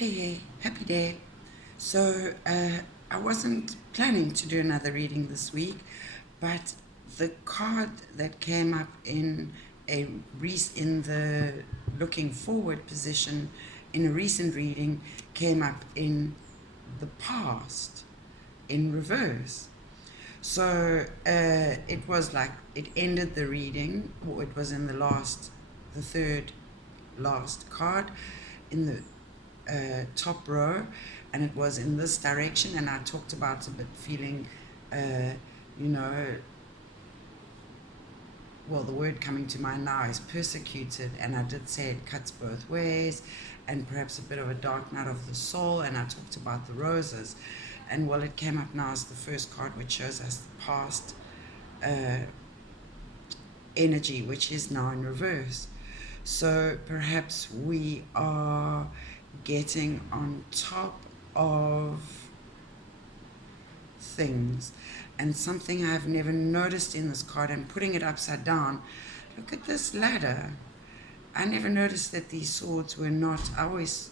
Hey, happy day. So, I wasn't planning to do another reading this week, but the card that came up in in the looking forward position in a recent reading came up in the past in reverse. So it was like it ended the reading, or it was in the third last card in the top row, and it was in this direction. And I talked about a bit feeling, uh, you know, well, the word coming to mind now is persecuted, and I did say it cuts both ways, and perhaps a bit of a dark night of the soul. And I talked about the roses, and well, it came up now as the first card, which shows us the past energy, which is now in reverse. So perhaps we are getting on top of things. And something I've never noticed in this card, I'm putting it upside down. Look at this ladder. I never noticed that these swords were not, I always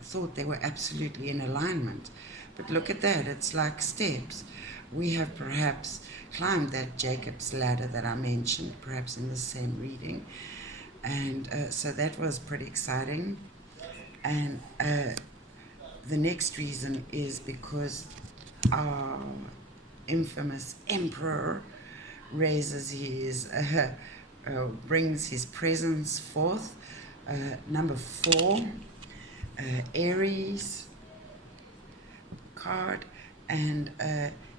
thought they were absolutely in alignment. But look at that, it's like steps. We have perhaps climbed that Jacob's ladder that I mentioned, perhaps in the same reading. And so that was pretty exciting. And the next reason is because our infamous emperor raises brings his presence forth. Number 4, Aries card, and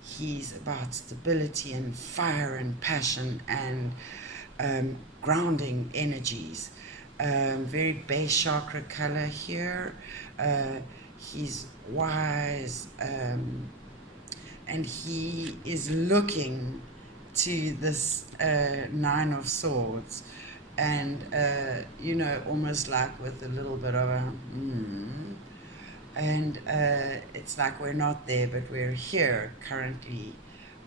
he's about stability and fire and passion and grounding energies. Very base chakra color here. He's wise, and he is looking to this Nine of Swords, and almost like with a little bit of a and it's like we're not there, but we're here currently,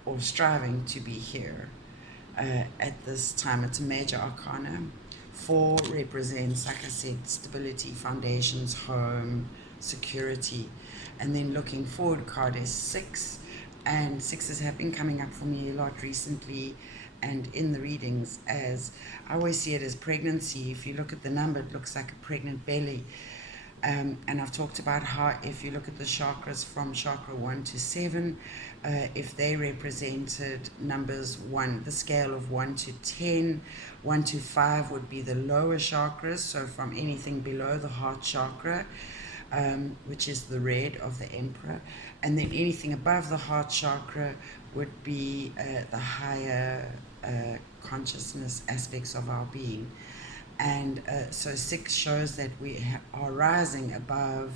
or striving to be here at this time. It's a major arcana. 4 represents, like I said, stability, foundations, home, security. And then looking forward card is 6, and 6s have been coming up for me a lot recently, and in the readings, as I always see it as pregnancy. If you look at the number, it looks like a pregnant belly. And I've talked about how if you look at the chakras from chakra 1 to 7, if they represented numbers 1, the scale of 1 to 10, 1 to 5 would be the lower chakras, so from anything below the heart chakra, which is the red of the emperor, and then anything above the heart chakra would be the higher consciousness aspects of our being. And so 6 shows that we are rising above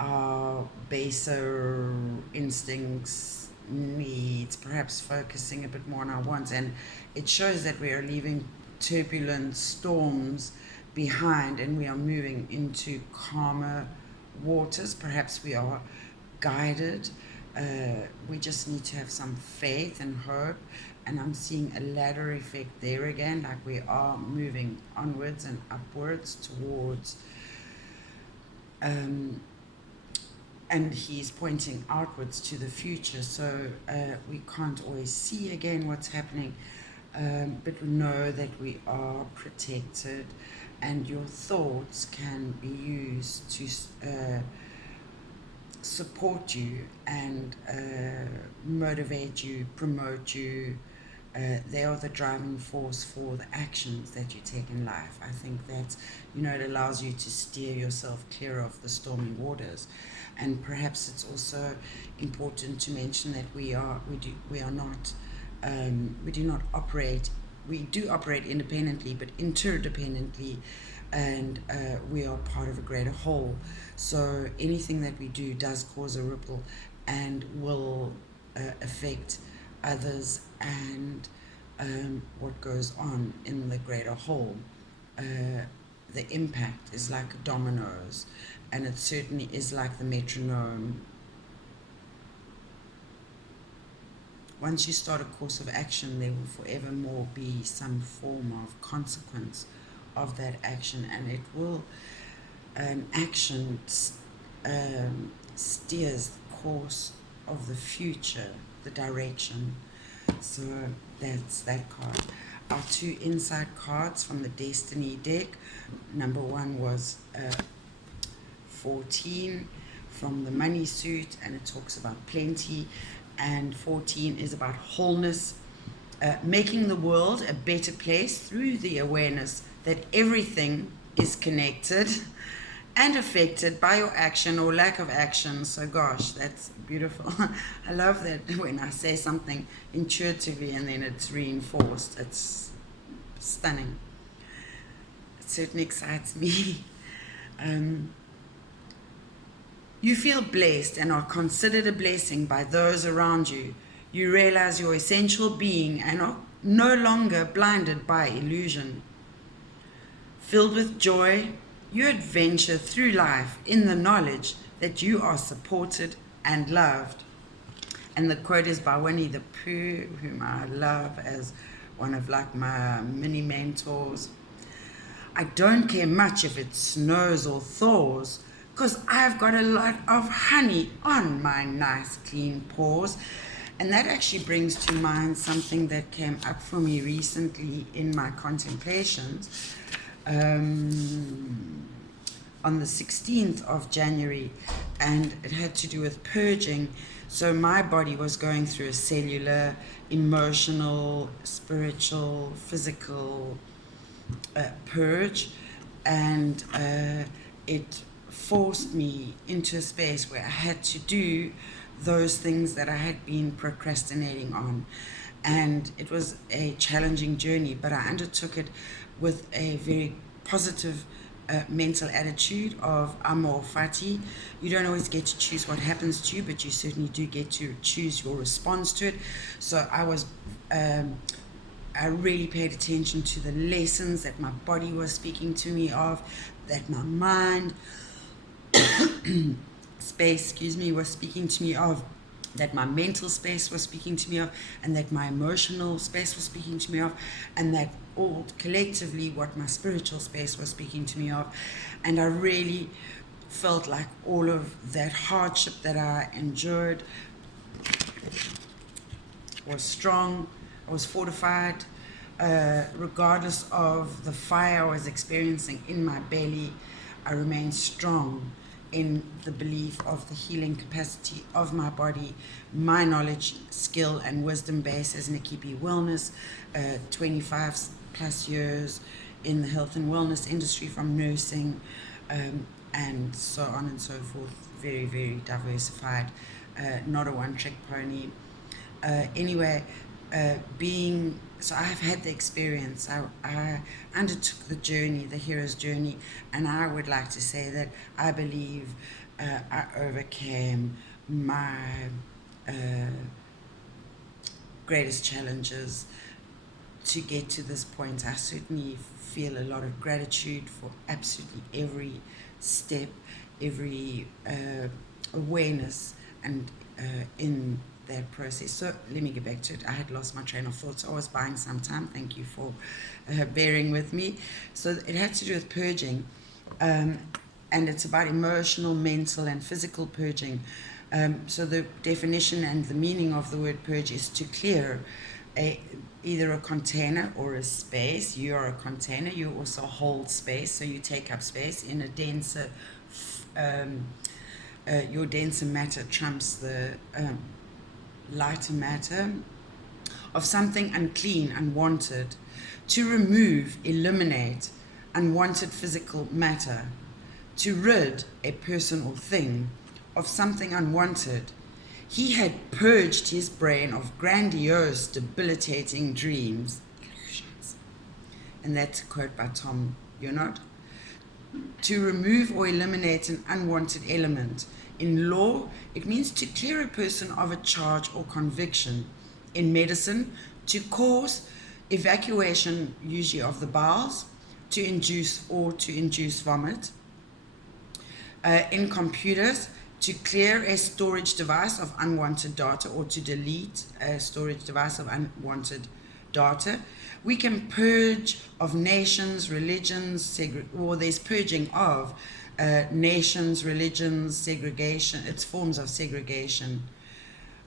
our baser instincts, needs, perhaps focusing a bit more on our wants. And it shows that we are leaving turbulent storms behind, and we are moving into calmer waters. Perhaps we are guided. We just need to have some faith and hope. And I'm seeing a ladder effect there again, like we are moving onwards and upwards towards, and he's pointing outwards to the future. So we can't always see again what's happening, but we know that we are protected, and your thoughts can be used to support you and motivate you, promote you. They are the driving force for the actions that you take in life. I think that, it allows you to steer yourself clear of the stormy waters. And perhaps it's also important to mention that we do not operate, we do operate independently, but interdependently, and we are part of a greater whole. So anything that we do does cause a ripple and will affect others and what goes on in the greater whole. The impact is like dominoes, and it certainly is like the metronome. Once you start a course of action, there will forevermore be some form of consequence of that action, and it will an action steers the course of the future, the direction. So that's that card. Our two inside cards from the Destiny deck. Number one was 14 from the money suit, and it talks about plenty. And 14 is about wholeness, making the world a better place through the awareness that everything is connected and affected by your action or lack of action. So gosh, that's beautiful. I love that when I say something intuitively and then it's reinforced. It's stunning. It certainly excites me. You feel blessed and are considered a blessing by those around you. You realize your essential being and are no longer blinded by illusion. Filled with joy, you adventure through life in the knowledge that you are supported and loved. And the quote is by Winnie the Pooh, whom I love as one of like my mini mentors. I don't care much if it snows or thaws, 'cause I've got a lot of honey on my nice clean paws. And that actually brings to mind something that came up for me recently in my contemplations. On the 16th of January, and it had to do with purging. So my body was going through a cellular, emotional, spiritual, physical purge, and it forced me into a space where I had to do those things that I had been procrastinating on. And it was a challenging journey, but I undertook it with a very positive mental attitude of amor fati. You don't always get to choose what happens to you, but you certainly do get to choose your response to it. So I really paid attention to the lessons that my body was speaking to me of, that my mind space, was speaking to me of, that my mental space was speaking to me of, and that my emotional space was speaking to me of, and that all collectively what my spiritual space was speaking to me of. And I really felt like all of that hardship that I endured was strong, I was fortified, regardless of the fire I was experiencing in my belly. I remained strong in the belief of the healing capacity of my body, my knowledge, skill, and wisdom base as Nikki B Wellness, 25 plus years in the health and wellness industry, from nursing and so on and so forth. Very, very diversified, not a one-trick pony. So I've had the experience. I undertook the journey, the hero's journey, and I would like to say that I believe I overcame my greatest challenges to get to this point. I certainly feel a lot of gratitude for absolutely every step, every awareness, and in that process. So let me get back to it. I had lost my train of thought, so I was buying some time. Thank you for bearing with me. So it had to do with purging, and it's about emotional, mental, and physical purging. So the definition and the meaning of the word purge is to clear either a container or a space. You are a container. You also hold space, so you take up space in a denser. Your denser matter trumps the lighter matter of something unclean, unwanted. To remove, eliminate unwanted physical matter. To rid a person or thing of something unwanted. He had purged his brain of grandiose, debilitating dreams. And that's a quote by Tom Yonod. To remove or eliminate an unwanted element. In law, it means to clear a person of a charge or conviction. In medicine, to cause evacuation, usually of the bowels, to induce vomit. In computers, to clear a storage device of unwanted data, or to delete a storage device of unwanted data. We can purge of nations, religions, or there's purging of nations, religions, segregation, its forms of segregation.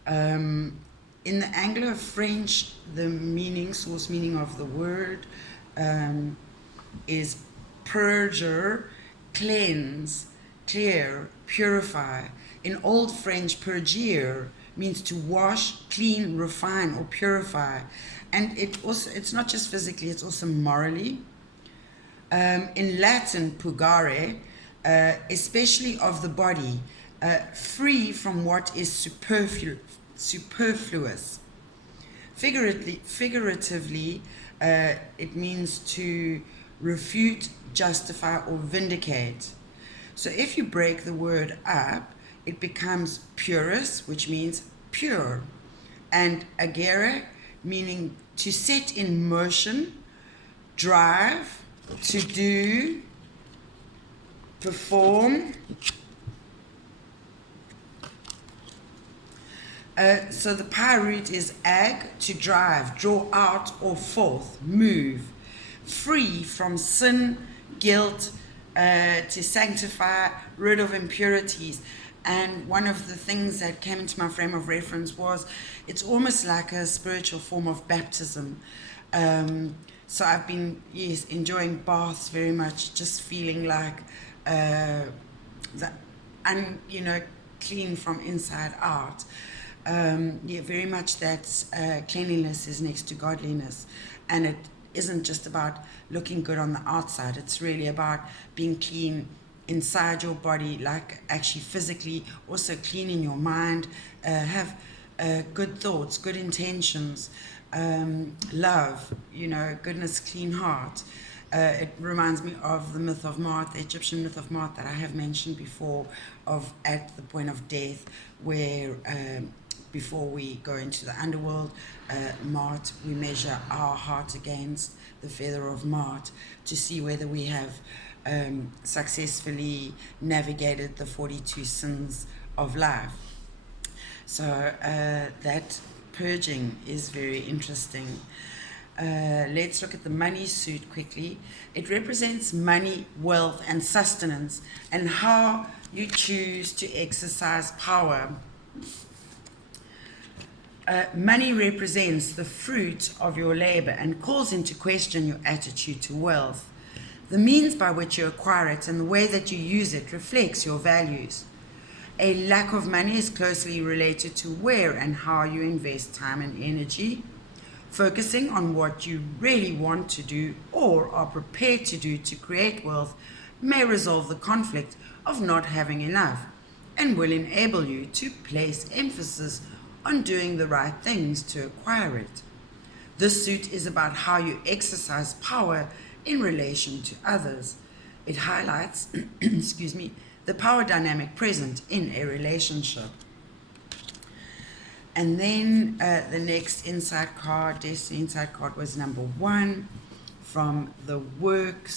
In the Anglo-French, the source meaning of the word is purger, cleanse, clear, purify. In Old French, purgir means to wash, clean, refine, or purify. And it's not just physically, it's also morally. In Latin, purgare, especially of the body, free from what is superfluous. Figuratively, it means to refute, justify, or vindicate. So if you break the word up, it becomes purus, which means pure, and agere, meaning to set in motion, drive, to do, perform. So the pi root is ag, to drive, draw out or forth, move, free from sin, guilt, to sanctify, rid of impurities. And one of the things that came into my frame of reference was it's almost like a spiritual form of baptism. So I've been, enjoying baths very much, just feeling like I'm, clean from inside out. Very much that cleanliness is next to godliness, and it isn't just about looking good on the outside. It's really about being clean inside your body, like actually physically, also cleaning your mind, have good thoughts, good intentions, love, goodness, clean heart. It reminds me of the myth of Ma'at, the Egyptian myth of Ma'at that I have mentioned before, of at the point of death, where before we go into the underworld, Ma'at, we measure our heart against the feather of Ma'at to see whether we have successfully navigated the 42 sins of life. So that purging is very interesting. Let's look at the money suit quickly. It represents money, wealth, and sustenance, and how you choose to exercise power. Money represents the fruit of your labor and calls into question your attitude to wealth. The means by which you acquire it and the way that you use it reflects your values. A lack of money is closely related to where and how you invest time and energy. Focusing on what you really want to do or are prepared to do to create wealth may resolve the conflict of not having enough and will enable you to place emphasis on doing the right things to acquire it. This suit is about how you exercise power in relation to others. It highlights, the power dynamic present in a relationship. And then the next insight card, Destiny Insight card, was number 1 from the work